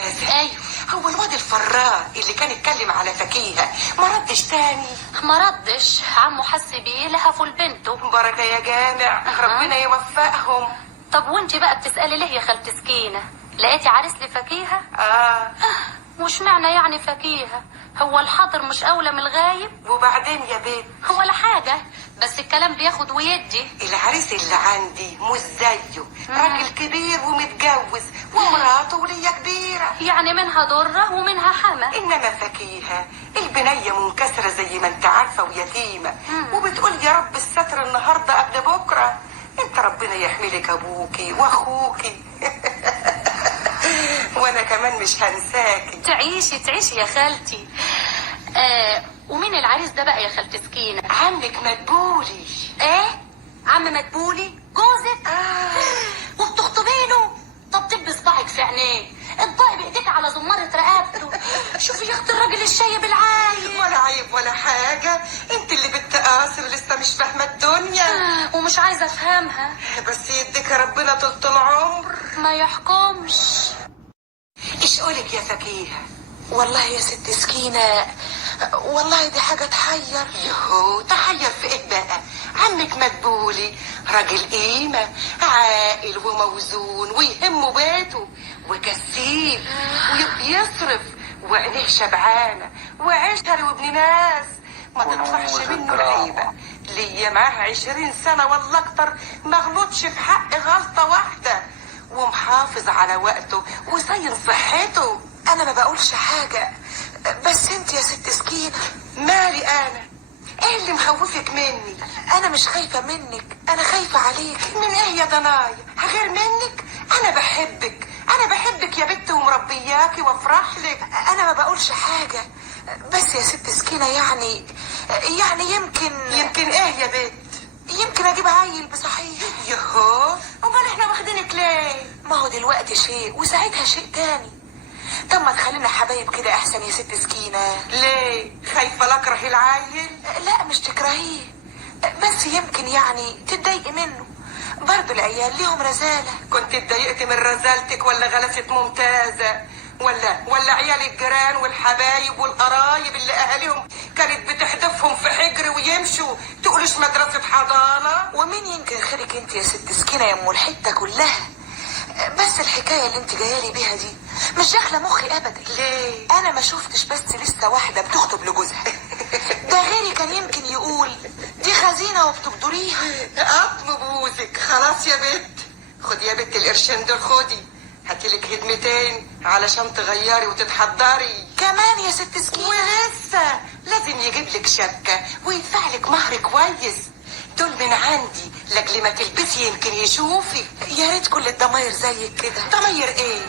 ايوه. هو الواد الفران اللي كان اتكلم على فكيهة ما ردش تاني؟ ما ردش، عمو حس بيه لهفوا لبنته. بركة يا جامع، ربنا يوفقهم. طب وانت بقى بتسألي ليه يا خالتي سكينة؟ لقيتي عريس لفكيهة؟ مش معنى يعني فكيهة، هو الحاضر مش أولى من الغايب؟ وبعدين يا بنت هو لا حاجة، بس الكلام بياخد ويدي. العريس اللي عندي مش زيه، راجل كبير ومتجوز ومراته ولية كبيرة، يعني منها ضرة ومنها حما. انما فكيهة البنية منكسرة زي ما انت عارفة ويتيمة، وبتقول يا رب الستر النهاردة قبل بكرة. انت ربنا يحملك ابوكي واخوكي وانا كمان مش هنساكي. تعيشي تعيشي يا خالتي. ومين العريس ده بقى يا خالتي سكينة؟ عمك مدبولي. ايه؟ عم مدبولي جوزك؟ وبتخطبينه؟ طب تبي صباعك في عينيه، اطبقي بايديك على زمارة رقبته. شوفي يا اخت الراجل الشايب العايب. ولا عيب ولا حاجة، انت اللي بتقاصر لسه مش فاهمة الدنيا. ومش عايزة افهمها. بس يديك ربنا طول العمر. ما يحكمش. ايش قولك يا فكيهة؟ والله يا ست سكينة، والله دي حاجة تحير. يهو تحير في ايه بقى؟ عمك مدبولي راجل قيمة، عاقل وموزون ويهمه بيته وكسيب وبيصرف وعينيه شبعانة وعشري وابن ناس، ما تطلعش منه العيبة. ليا معاه 20 سنة والله اكتر ما غلطش في حق غلطة واحدة، ومحافظ على وقته وصين صحته. انا ما بقولش حاجة، بس انت يا ست سكينة. مالي انا؟ ايه اللي مخوفك مني؟ انا مش خايفة منك، انا خايفة عليك. من ايه يا ضنايا؟ غير منك؟ انا بحبك، انا بحبك يا بنت ومربياكي وافرح لك. انا ما بقولش حاجة، بس يا ست سكينة يعني يمكن ايه يا بنت؟ يمكن اجيب عيل بصحيح. يهو امال احنا واخدينك ليه؟ ما هو دلوقتي شيء وساعتها شيء تاني. طب ما تخلينا حبايب كده احسن يا ست سكينة. ليه؟ خايفة لا اكره العيل؟ لا مش تكرهيه، بس يمكن يعني تتضايقي منه، برضه العيال ليهم رزالة. كنت اتضايقت من رزالتك ولا غلست ممتازة ولا عيال الجيران والحبايب والقرايب اللي اهاليهم كانت بتحدفهم في حجر ويمشوا تقولش مدرسة حضانة؟ ومين ينكر خيرك انت يا ست سكينة يا ام الحتة كلها، بس الحكاية اللي انت جايالي بيها دي مش داخلة مخي ابدا. ليه؟ انا ما شفتش بس لسه واحدة بتخطب لجوزها ده غيري كان يمكن يقول دي خزينة وبتبدريها. اطلب بوزك. خلاص يا بنت، خدي يا بنت القرشين دول، خدي هاتيلك هدمتين علشان تغيري وتتحضري كمان يا ست سكينة. ولسه لازم يجيب لك شبكة ويدفع لك مهر كويس، دول من عندي لاجل ما تلبسي يمكن يشوفك. يا ريت كل الضماير زيك كده. ضمير ايه؟